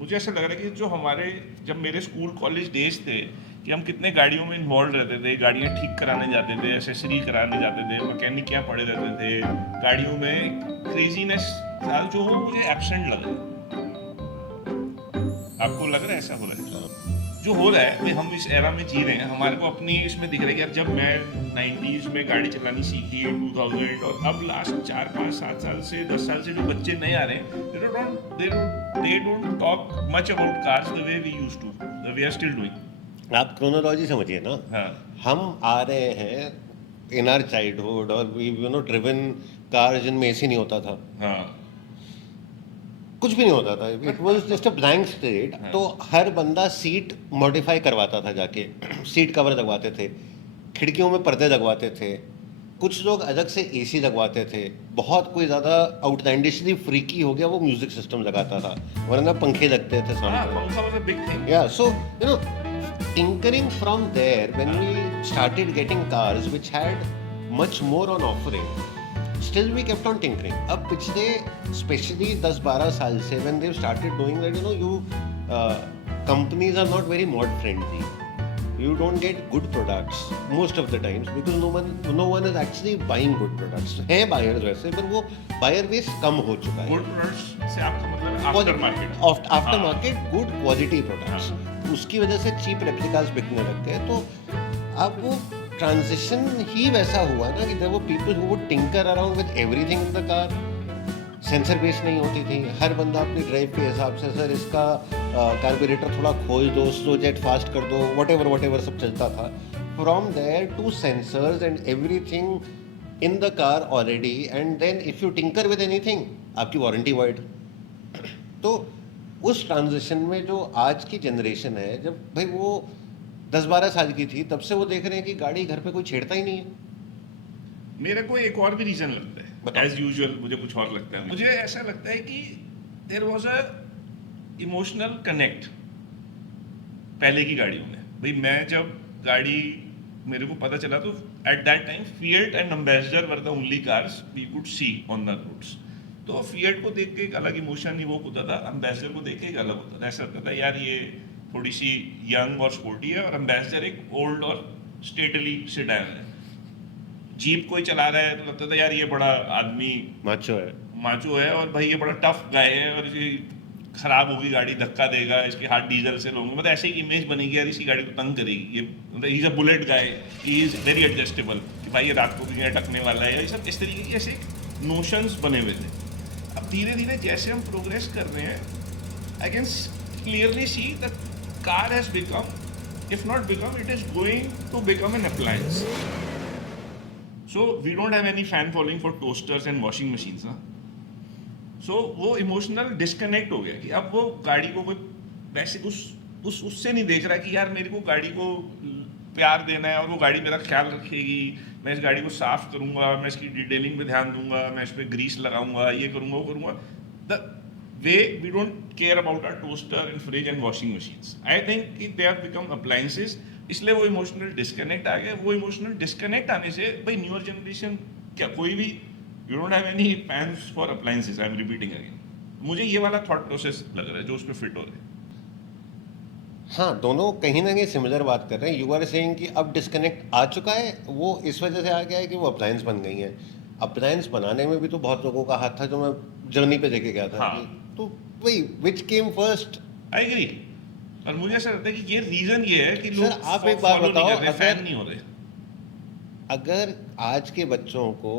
मुझे ऐसा लग रहा है कि जो हमारे जब मेरे स्कूल कॉलेज डेज थे कि हम कितने गाड़ियों में इन्वॉल्व रहते थे, गाड़ियाँ ठीक कराने जाते थे, एसेसरी कराने जाते थे, मैकेनिक यहाँ पड़े रहते थे, गाड़ियों में क्रेजीनेस था जो मुझे एब्सेंट लग रहा है। आपको लग रहा है ऐसा हो रहा है? जो हो रहा है भाई, हम इस एरा में जी रहे हैं, हमारे को अपनी इसमें दिख रहा है कि यार जब मैं 90s में गाड़ी चलानी सीखी 2000, और अब लास्ट 4 5 7 साल से 10 साल से जो बच्चे नए आ रहे हैं, they don't talk much about cars the way we used to, we are still doing. आप क्रोनोलॉजी समझिए ना। हाँ हम आ रहे हैं इन आर चाइल्डहुड और वी ड्रिवन कार जिनमें एसी नहीं होता था, हाँ कुछ भी नहीं होता था, it was just a blank state. हाँ तो हर बंदा सीट मॉडिफाई करवाता था जाके, सीट कवर लगवाते थे, खिड़कियों में पर्दे लगवाते थे, कुछ लोग अलग से एसी लगवाते थे, बहुत कोई ज़्यादा आउटलैंडिशली फ्रीकी हो गया वो म्यूजिक सिस्टम लगाता था, वरना पंखे लगते थे हाँ, सामने। पंखा was a big thing. Yeah, so tinkering from there, when we started getting cars which had much more on offering, still we kept on tinkering. अब पिछले especially 10-12 साल से when they've started doing that, companies are not very mod friendly. You don't get good products most of the times because no one is actually buying good products. है buyers वैसे, पर वो buyer base कम हो चुका है। Good products से आपका मतलब है after market? After market good quality products, उसकी वजह से चीप रेप्लिकास बिकने लग गए। तो अब वो ट्रांजिशन ही वैसा हुआ ना कि there were people who would tinker around with everything in the car. Sensor base नहीं होती थी, हर बंदा अपनी ड्राइव के हिसाब से, सर इसका कार्बोरेटर थोड़ा खोल दो, स्लो जेट फास्ट कर दो, वट एवर सब चलता था। From there to sensors and everything in the car already, and then if you tinker with anything आपकी वारंटी वाइड। तो उस ट्रांजिशन में जो आज की जनरेशन है, जब भाई वो 10-12 साल की थी, तब से वो देख रहे हैं कि गाड़ी घर पे कोई छेड़ता ही नहीं है। मेरे को एक और भी रीजन लगता है, बताओ। एज यूजुअल मुझे कुछ और लगता है। मुझे ऐसा लगता है कि there was a emotional connect पहले की गाड़ियों में। भाई मैं जब गाड़ी मेरे को पता चला तो at that time Fiat and Ambassador were the only cars we could see on the roads. तो फिएट को देख के एक अलग इमोशन इवोक होता था, एम्बेसडर को देख के एक अलग होता था। ऐसा लगता था यार ये थोड़ी सी यंग और स्पोर्टी है, और एम्बेसडर एक ओल्ड और स्टेटली सेडान है। जीप कोई चला रहा है तो लगता था यार ये बड़ा आदमी माचो है। माचो है, और भाई ये बड़ा टफ गाय है, और ये खराब होगी गाड़ी, धक्का देगा, इसके हाथ डीजल से लोग, मतलब ऐसे ही इमेज बनेगी यार इसी गाड़ी को तंग करेगी ये, मतलब he is a bullet guy, he is very adjustable कि भाई ये रात को भी अटकने वाला है, ये सब इस तरीके की ऐसे नोशंस बने हुए थे। अब धीरे धीरे जैसे हम प्रोग्रेस कर रहे हैं, I can clearly see the car has become, if not become, it is going to become an appliance. So we don't have any fan following for toasters and washing machines, ना? So वो emotional disconnect हो गया कि अब वो गाड़ी को कोई वैसे उससे नहीं देख रहा कि यार मेरे को गाड़ी को प्यार देना है और वो गाड़ी मेरा ख्याल रखेगी, मैं इस गाड़ी को साफ करूंगा, मैं इसकी डिटेलिंग पे ध्यान दूंगा, मैं इस पर ग्रीस लगाऊंगा, ये करूंगा वो करूंगा। The way we don't care about our toaster and fridge and washing machines, I think they are become appliances. इसलिए वो इमोशनल डिस्कनेक्ट आ गया। वो इमोशनल डिस्कनेक्ट आने से भाई न्यूअर जनरेशन क्या कोई भी, you don't have any fans for appliances, I am repeating again. मुझे ये वाला थॉट प्रोसेस लग रहा है जो उस पर फिट हो रहा है। हाँ, दोनों कहीं ना कहीं सिमिलर बात कर रहे हैं। यू आर सेइंग कि अब डिस्कनेक्ट आ चुका है, वो इस वजह से आ गया है कि वो अप्लायंस बन गई हैं। अप्लायंस बनाने में भी तो बहुत लोगों का हाथ था, जो मैं जर्नी पे देखे गया था। हाँ। तो वही विच केम फर्स्ट। I agree. और मुझे ऐसा लगता है कि ये रीजन ये है कि लोग सर, आप एक बात follow नहीं बताओ, कर रहे, फैन नहीं हो रहे। अगर आज के बच्चों को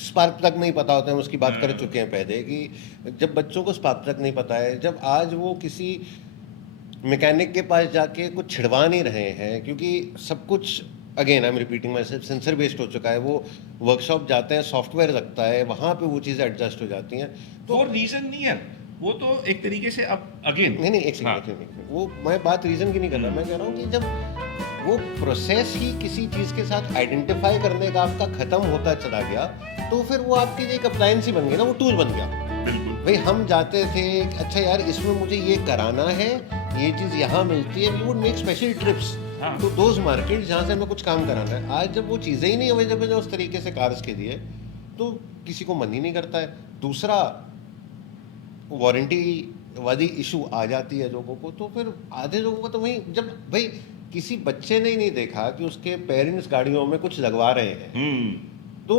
स्पार्क प्लग नहीं पता होता है, हम उसकी बात कर हाँ। चुके हैं पहले कि जब बच्चों को स्पार्क प्लग नहीं पता है, जब आज वो किसी मैकेनिक के पास जाके कुछ छिड़वा नहीं रहे हैं, क्योंकि सब कुछ again I am repeating my self censor based हो चुका है। वो वर्कशॉप जाते हैं, सॉफ्टवेयर लगता है, वहाँ पे वो चीज़ें एडजस्ट हो जाती हैं। वो रीजन नहीं है, वो तो एक तरीके से अब अगेन नहीं एक हाँ। सेकंड, वो मैं बात रीज़न की नहीं कर रहा, मैं कह रहा हूँ कि जब वो प्रोसेस ही किसी चीज़ के साथ आइडेंटिफाई करने का आपका ख़त्म होता चला गया, तो फिर वो आपके लिए एक अप्लायंस ही बन गया ना, वो टूल बन गया। बिल्कुल। भाई हम जाते थे, अच्छा यार इसमें मुझे ये कराना है, ये चीज़ यहाँ मिलती है, we would make special trips हाँ। तो दोज मार्केट जहाँ से हमें कुछ काम कराना है। आज जब वो चीज़ें ही नहीं अवेलेबल है उस तरीके से कार्स के लिए, तो किसी को मन ही नहीं करता है। दूसरा, वारंटी वादी इशू आ जाती है लोगों को, तो फिर आधे लोगों को तो वही, जब भाई किसी बच्चे ने ही नहीं देखा कि उसके पेरेंट्स गाड़ियों में कुछ लगवा रहे हैं, तो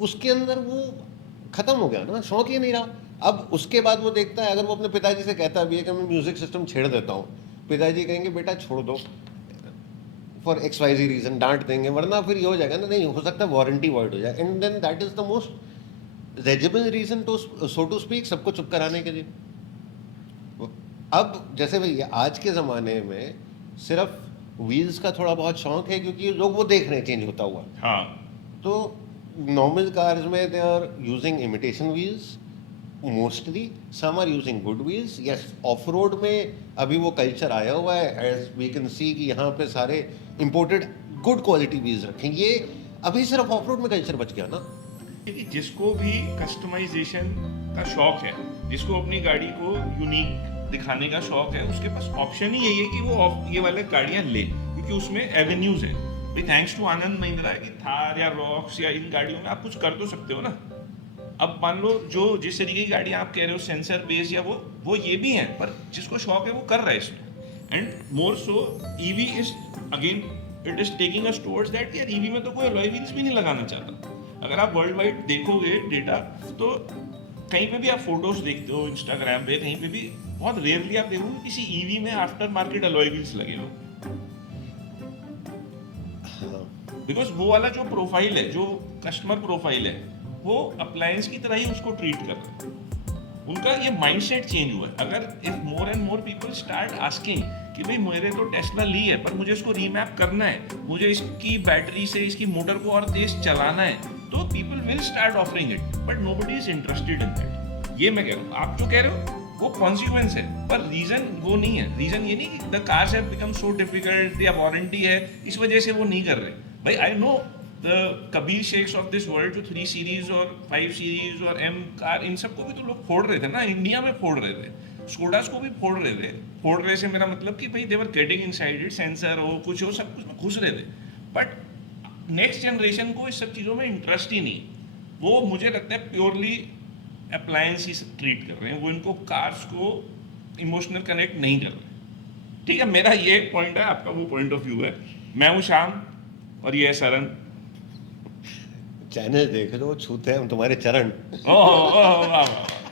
उसके अंदर वो खत्म हो गया ना, शौक ही नहीं रहा। अब उसके बाद वो देखता है, अगर वो अपने पिताजी से कहता भी है कि मैं म्यूजिक सिस्टम छेड़ देता हूँ, पिताजी कहेंगे बेटा छोड़ दो फॉर XYZ रीजन, डांट देंगे, वरना फिर ये हो जाएगा ना, नहीं हो सकता वारंटी वॉइड हो जाए, and then that is the most reasonable reason to so to speak, सबको चुप कराने के लिए। अब जैसे भाई आज के ज़माने में सिर्फ व्हील्स का थोड़ा बहुत शौक है, क्योंकि लोग वो देख रहे हैं चेंज होता हुआ, हाँ तो नॉर्मल कार्स में they are using imitation wheels mostly, some are using good wheels. Yes, off road में अभी वो कल्चर आया हुआ है, एज वी कैन सी कि यहाँ पे सारे इंपोर्टेड गुड क्वालिटी व्हील्स रखें, ये अभी सिर्फ ऑफ रोड में कल्चर बच गया ना। क्योंकि जिसको भी कस्टमाइजेशन का शौक है, जिसको अपनी गाड़ी को यूनिक दिखाने का शौक है, उसके पास ऑप्शन ही यही है कि वो ये वाले गाड़ियां ले, क्योंकि उसमें एवेन्यूज है भाई। थैंक्स टू आनंद महिंद्रा की थार या रॉक्स या इन गाड़ियों में आप कुछ कर तो सकते हो ना। अब मान लो जो जिस तरीके की गाड़ी आप कह रहे हो सेंसर बेस या वो ये भी है, पर जिसको शौक है वो कर रहा है इसमें। And more so EV is again it is taking us towards that यार ईवी में तो कोई अलॉय व्हील्स भी नहीं लगाना चाहता। अगर आप वर्ल्ड वाइड देखोगे डेटा, तो कहीं पे भी आप फोटोज देखते हो इंस्टाग्राम पे, कहीं पे भी बहुत रेयरली आप देखोगे किसी ईवी में आफ्टर मार्केट अलॉय व्हील्स लगे हो। बिकॉज वो वाला जो प्रोफाइल है, जो कस्टमर प्रोफाइल है, वो अप्लायंस की तरह ही उसको ट्रीट कर रहे हैं। उनका ये माइंडसेट चेंज हुआ है। अगर if more and more people start asking कि भाई मेरे तो टेस्ला ली है पर मुझे इसको रीमैप करना है, मुझे इसकी बैटरी से इसकी मोटर को और तेज चलाना है, तो people will start offering it, but nobody is interested in that. ये मैं कह रहा हूँ, आप जो कह रहे हो वो कॉन्सिक्वेंस है, पर रीजन वो नहीं है। रीजन ये नहीं कि the cars have become so difficult या वारंटी है इस वजह से वो नहीं कर रहे। भाई I know the Kabir sheikhs of this world जो 3 सीरीज और 5 सीरीज और M कार, इन सबको भी तो लोग फोड़ रहे थे ना, इंडिया में फोड़ रहे थे। स्कोडास को भी फोड़ रहे थे। फोड़ रहे से मेरा मतलब कि भाई देवर गेटिंग इनसाइड इट, सेंसर हो कुछ हो सब कुछ में घुस रहे थे। बट नेक्स्ट जनरेशन को इस सब चीज़ों में इंटरेस्ट ही नहीं। वो मुझे लगता है प्योरली अप्लायंस ही ट्रीट कर रहे हैं, वो इनको कार्स को इमोशनल कनेक्ट नहीं कर रहे। ठीक है, मेरा ये पॉइंट है, आपका वो पॉइंट ऑफ व्यू है। मैं हूँ श्याम और ये है सरन। चैनल देख लो, छूते हैं हम तुम्हारे चरण। ओह वाह वाह वाह।